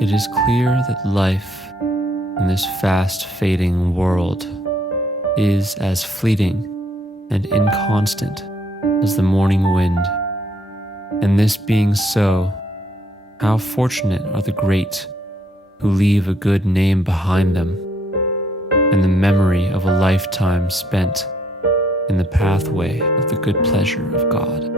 It is clear that life in this fast fading world is as fleeting and inconstant as the morning wind. And this being so, how fortunate are the great who leave a good name behind them and the memory of a lifetime spent in the pathway of the good pleasure of God.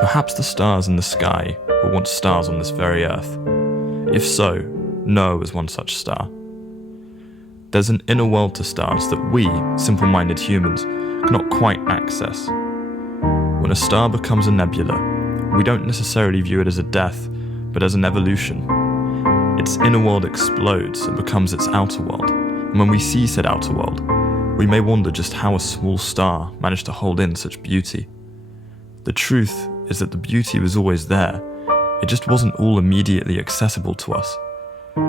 Perhaps the stars in the sky were once stars on this very earth. If so, Noah was one such star. There's an inner world to stars that we, simple-minded humans, cannot quite access. When a star becomes a nebula, we don't necessarily view it as a death, but as an evolution. Its inner world explodes and becomes its outer world, and when we see said outer world, we may wonder just how a small star managed to hold in such beauty. The truth is that the beauty was always there, it just wasn't all immediately accessible to us.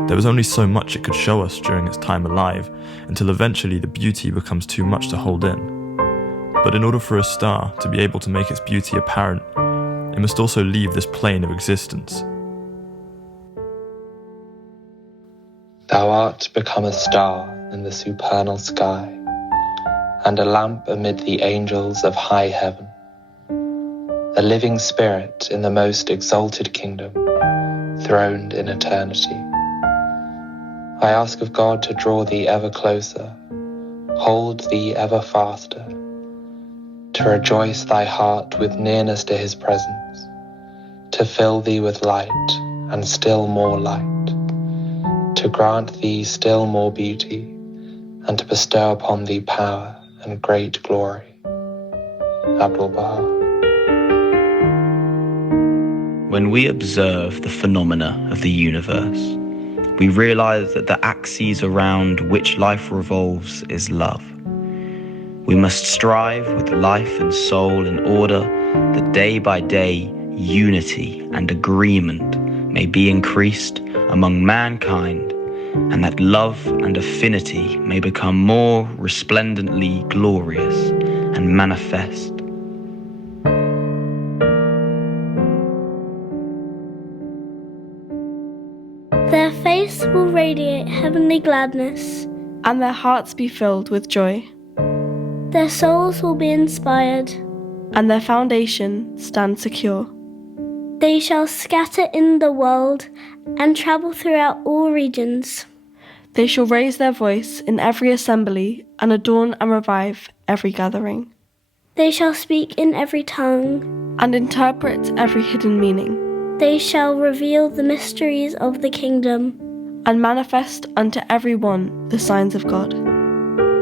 There was only so much it could show us during its time alive, until eventually the beauty becomes too much to hold in. But in order for a star to be able to make its beauty apparent, it must also leave this plane of existence. Thou art become a star in the supernal sky, and a lamp amid the angels of high heaven, a living spirit in the most exalted kingdom, throned in eternity. I ask of God to draw thee ever closer, hold thee ever faster, to rejoice thy heart with nearness to his presence, to fill thee with light and still more light, to grant thee still more beauty, and to bestow upon thee power and great glory. Abdu'l-Bahá. When we observe the phenomena of the universe, we realize that the axis around which life revolves is love. We must strive with life and soul in order that day by day unity and agreement may be increased among mankind, and that love and affinity may become more resplendently glorious and manifest. Their face will radiate heavenly gladness, and their hearts be filled with joy. Their souls will be inspired, and their foundation stand secure. They shall scatter in the world and travel throughout all regions. They shall raise their voice in every assembly and adorn and revive every gathering. They shall speak in every tongue and interpret every hidden meaning. They shall reveal the mysteries of the kingdom and manifest unto every one the signs of God.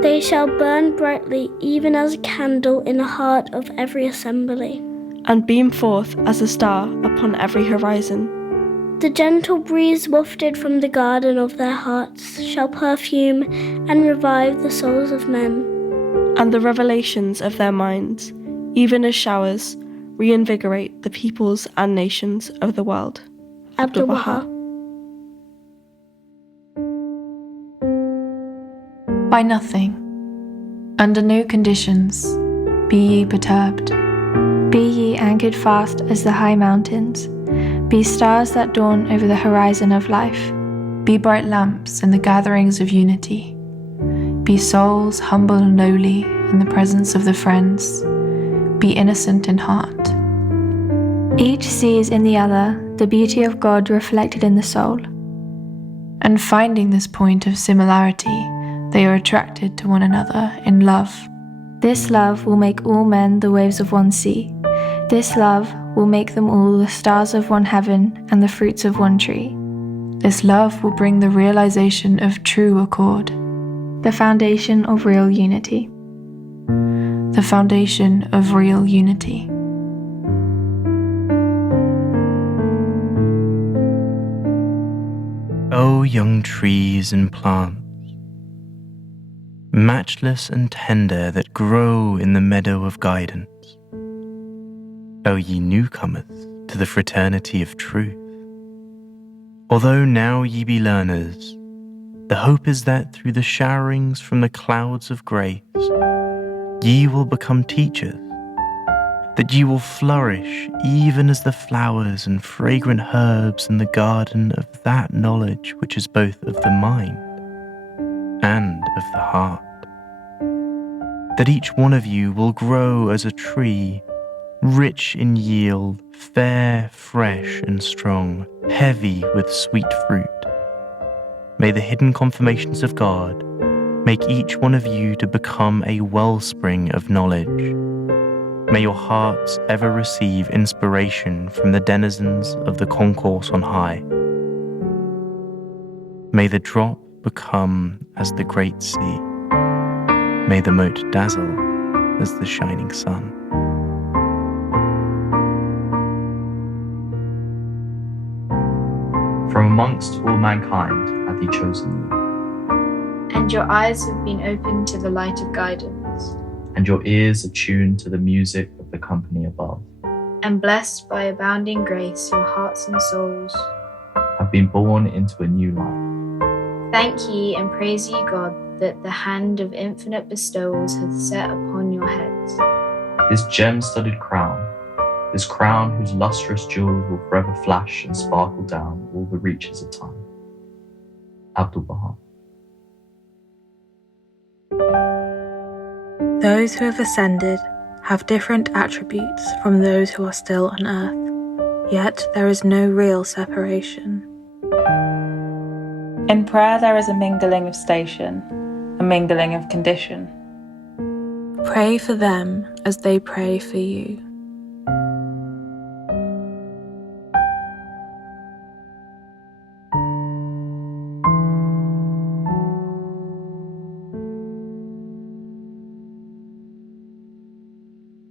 They shall burn brightly even as a candle in the heart of every assembly, and beam forth as a star upon every horizon. The gentle breeze wafted from the garden of their hearts shall perfume and revive the souls of men. And the revelations of their minds, even as showers, reinvigorate the peoples and nations of the world. Abdu'l-Bahá. By nothing, under no conditions, be ye perturbed. Be ye anchored fast as the high mountains. Be stars that dawn over the horizon of life. Be bright lamps in the gatherings of unity. Be souls humble and lowly in the presence of the friends. Be innocent in heart. Each sees in the other the beauty of God reflected in the soul. And finding this point of similarity, they are attracted to one another in love. This love will make all men the waves of one sea. This love will make them all the stars of one heaven and the fruits of one tree. This love will bring the realization of true accord. The foundation of real unity. The foundation of real unity. O young trees and plants, matchless and tender that grow in the meadow of guidance. O ye newcomers to the fraternity of truth. Although now ye be learners, the hope is that through the showerings from the clouds of grace, ye will become teachers, that you will flourish even as the flowers and fragrant herbs in the garden of that knowledge which is both of the mind and of the heart. That each one of you will grow as a tree, rich in yield, fair, fresh and strong, heavy with sweet fruit. May the hidden confirmations of God make each one of you to become a wellspring of knowledge. May your hearts ever receive inspiration from the denizens of the concourse on high. May the drop become as the great sea. May the mote dazzle as the shining sun. From amongst all mankind hath he chosen you, And your eyes have been opened to the light of guidance, and your ears attuned to the music of the company above. and blessed by abounding grace, your hearts and souls. Have been born into a new life. Thank ye and praise ye God that the hand of infinite bestowals hath set upon your heads. This gem-studded crown, this crown whose lustrous jewels will forever flash and sparkle down all the reaches of time. Abdu'l-Bahá. Those who have ascended have different attributes from those who are still on earth, yet there is no real separation. In prayer there is a mingling of station, a mingling of condition. Pray for them as they pray for you.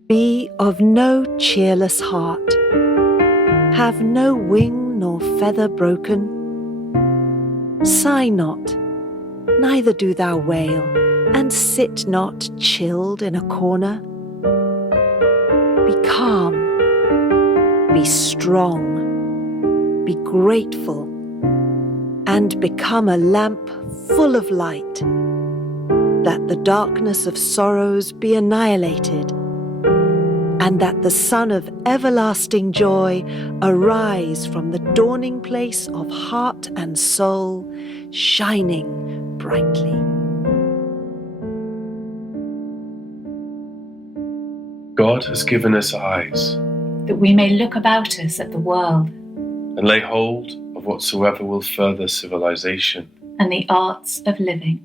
Be of no cheerless heart, have no wing nor feather broken. Sigh not, neither do thou wail, and sit not chilled in a corner. Be calm, be strong, be grateful, and become a lamp full of light, that the darkness of sorrows be annihilated, and that the sun of everlasting joy arise from the dawning place of heart and soul, shining brightly. God has given us eyes, that we may look about us at the world, and lay hold of whatsoever will further civilization, and the arts of living.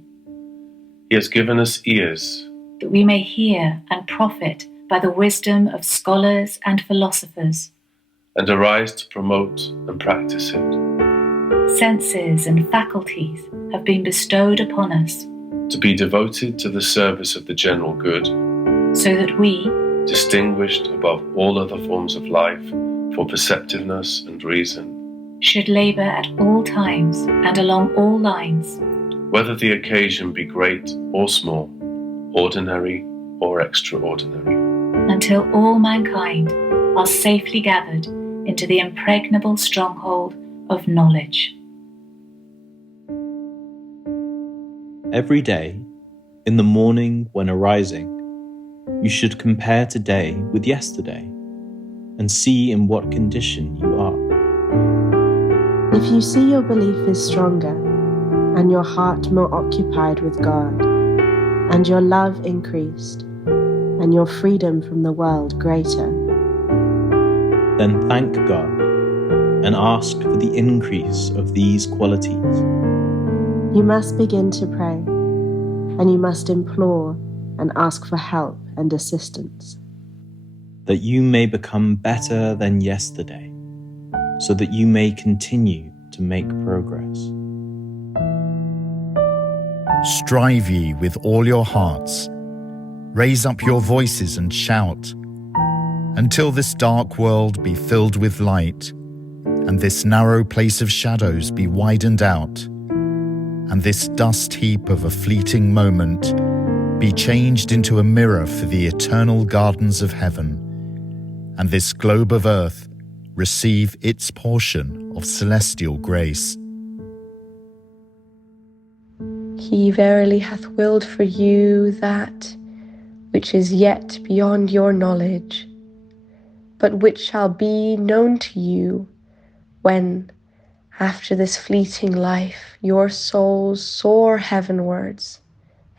He has given us ears, that we may hear and profit by the wisdom of scholars and philosophers, and arise to promote and practice it. Senses and faculties have been bestowed upon us, to be devoted to the service of the general good, so that we, distinguished above all other forms of life for perceptiveness and reason, should labour at all times and along all lines, whether the occasion be great or small, ordinary or extraordinary, until all mankind are safely gathered into the impregnable stronghold of knowledge. Every day, in the morning when arising, you should compare today with yesterday and see in what condition you are. If you see your belief is stronger and your heart more occupied with God, and your love increased, and your freedom from the world greater, then thank God and ask for the increase of these qualities. You must begin to pray, and you must implore and ask for help and assistance, that you may become better than yesterday, so that you may continue to make progress. Strive ye with all your hearts, raise up your voices and shout, until this dark world be filled with light, and this narrow place of shadows be widened out, and this dust heap of a fleeting moment be changed into a mirror for the eternal gardens of heaven, and this globe of earth receive its portion of celestial grace. He verily hath willed for you that which is yet beyond your knowledge, but which shall be known to you when, after this fleeting life, your souls soar heavenwards,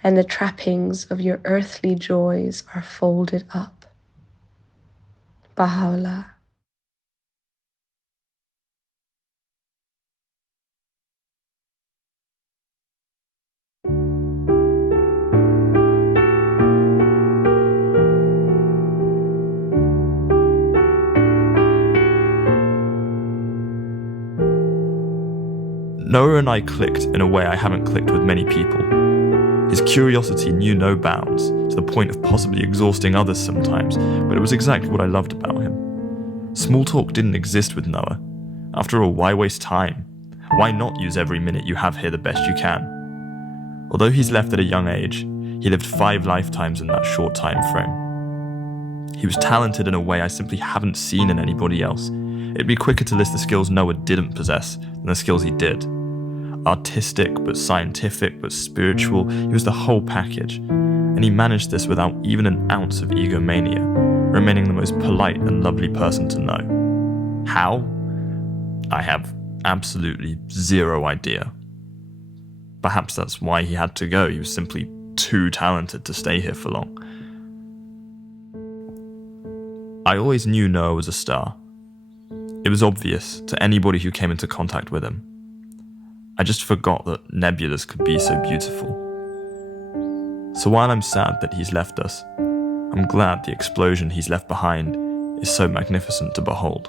and the trappings of your earthly joys are folded up. Bahá'u'lláh. Noah and I clicked in a way I haven't clicked with many people. His curiosity knew no bounds, to the point of possibly exhausting others sometimes, but it was exactly what I loved about him. Small talk didn't exist with Noah. After all, why waste time? Why not use every minute you have here the best you can? Although he's left at a young age, he lived 5 lifetimes in that short time frame. He was talented in a way I simply haven't seen in anybody else. It'd be quicker to list the skills Noah didn't possess than the skills he did. Artistic, but scientific, but spiritual, he was the whole package. And he managed this without even an ounce of egomania, remaining the most polite and lovely person to know. How? I have absolutely zero idea. Perhaps that's why he had to go. He was simply too talented to stay here for long. I always knew Noah was a star. It was obvious to anybody who came into contact with him. I just forgot that nebulas could be so beautiful. So while I'm sad that he's left us, I'm glad the explosion he's left behind is so magnificent to behold.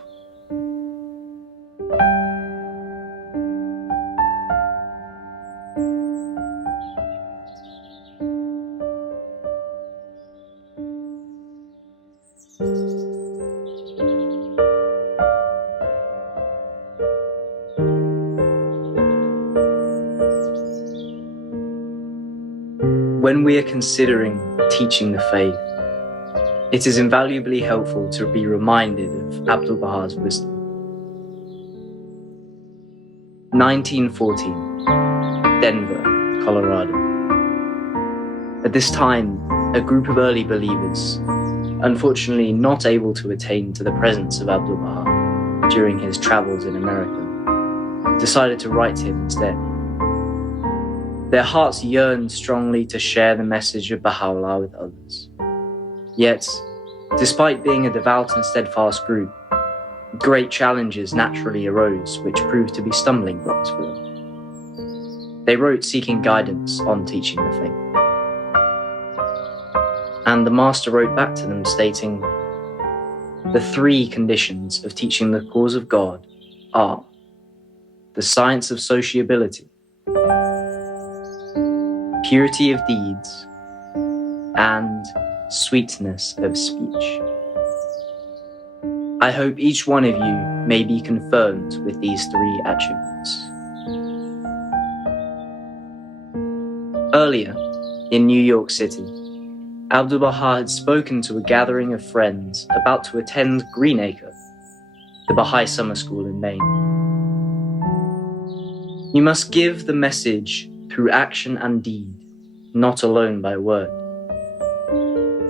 When we are considering teaching the faith, it is invaluably helpful to be reminded of Abdu'l-Bahā's wisdom. 1914, Denver, Colorado. At this time, a group of early believers, unfortunately not able to attain to the presence of Abdu'l-Bahā during his travels in America, decided to write to him instead. Their hearts yearned strongly to share the message of Bahá'u'lláh with others. Yet, despite being a devout and steadfast group, great challenges naturally arose which proved to be stumbling blocks for them. They wrote seeking guidance on teaching the faith. And the Master wrote back to them stating, "The 3 conditions of teaching the cause of God are the science of sociability, purity of deeds, and sweetness of speech. I hope each one of you may be confirmed with these 3 attributes." Earlier, in New York City, Abdu'l-Bahá had spoken to a gathering of friends about to attend Greenacre, the Baha'i summer school in Maine. You must give the message through action and deed, not alone by word.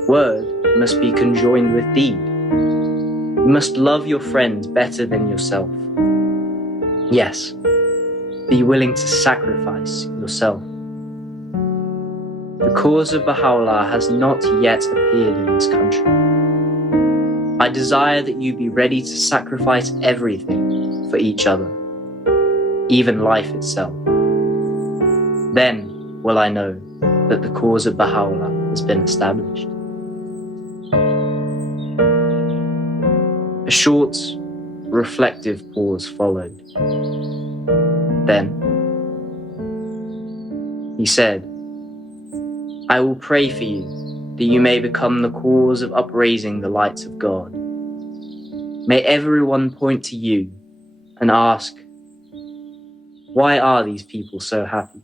Word must be conjoined with deed. You must love your friend better than yourself. Yes, be willing to sacrifice yourself. The cause of Bahá'u'lláh has not yet appeared in this country. I desire that you be ready to sacrifice everything for each other, even life itself. Then will I know that the cause of Bahá'u'lláh has been established. A short, reflective pause followed. Then he said, "I will pray for you that you may become the cause of upraising the lights of God. May everyone point to you and ask, why are these people so happy?"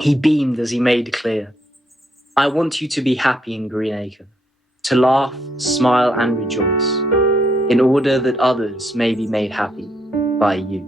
He beamed as he made clear, "I want you to be happy in Greenacre, to laugh, smile, and rejoice, in order that others may be made happy by you."